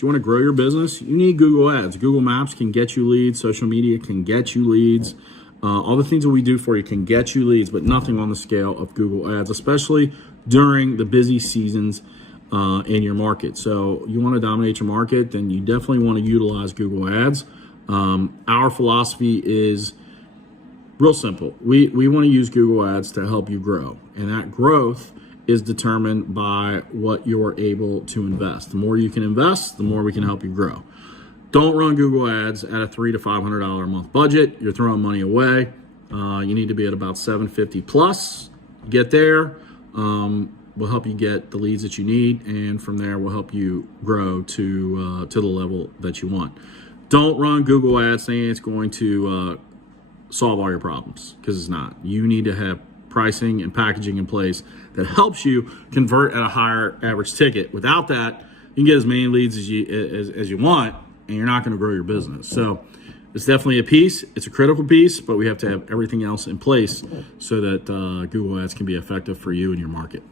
you want to grow your business, you need Google Ads. Google Maps can get you leads. Social media can get you leads. All the things that we do for you can get you leads, but nothing on the scale of Google Ads, especially during the busy seasons in your market. So you want to dominate your market, then you definitely want to utilize Google Ads. Our philosophy is real simple. We want to use Google Ads to help you grow, and that growth is determined by what you're able to invest. The more you can invest, the more we can help you grow. Don't run Google Ads at a $300 to $500 a month budget. You're throwing money away. You need to be at about $750 plus. Get there. We'll help you get the leads that you need, and from there we'll help you grow to the level that you want. Don't run Google Ads saying it's going to solve all your problems, because it's not. You need to have pricing and packaging in place that helps you convert at a higher average ticket. Without that, you can get as many leads as you want, and you're not going to grow your business. So it's definitely a piece. It's a critical piece, but we have to have everything else in place so that Google Ads can be effective for you and your market.